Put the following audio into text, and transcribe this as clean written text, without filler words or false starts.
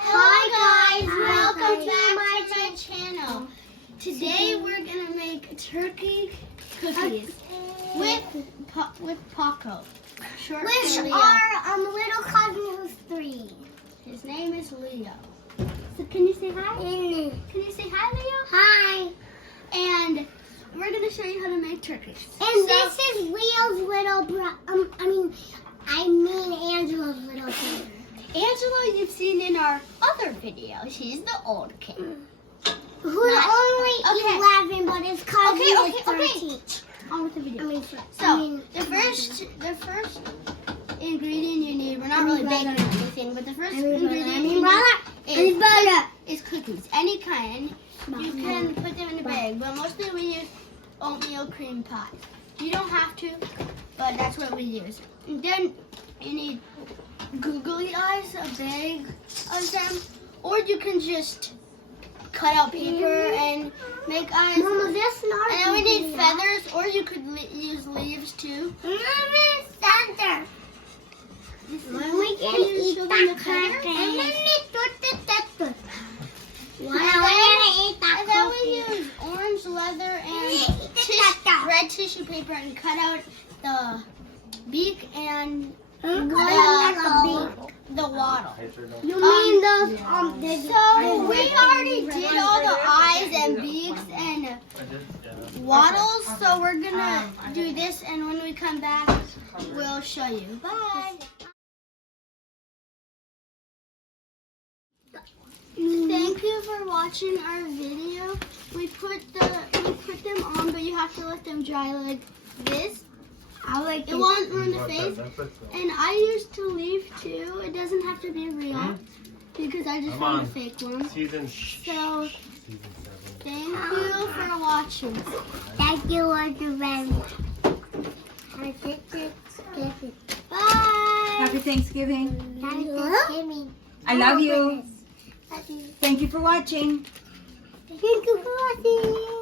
Hi guys, welcome back to my channel. Today we're gonna make turkey cookies with Paco. With our little cousin who's 3. His name is Leo. So can you say hi? Can you say hi, Leo? Hi. And we're gonna show you how to make turkeys. And this is Leo's little brother. I mean Angela's little brother. Angela, you've seen in our other video. She's the old kid. Who's only 11, but his cousin is 13. On with the video. The first ingredient you need, we're not really baking anything, but the first ingredient you need is cookies. Any kind. You can put them in a bag, but mostly we use oatmeal cream pies. You don't have to, but that's what we use. And then you need googly eyes, a bag of them, or you can just cut out paper and make eyes. Mama, that's not. And then we need feathers, or you could use leaves too. Center. We can eat that cookie. And then we use orange leather and red tissue paper and cut out the beak and the waddle. You mean those So we already did all the eyes and beaks and waddles, so we're gonna do this, and when we come back, we'll show you. Bye. Thank you for watching our video. We put them on, but you have to let them dry like this. It won't ruin the face. And I used to leave too. It doesn't have to be real because I just found a fake one. So thank you for watching. Thank you, everyone. Bye. Happy Thanksgiving. Happy Thanksgiving. I love you. Thank you for watching. Thank you for watching.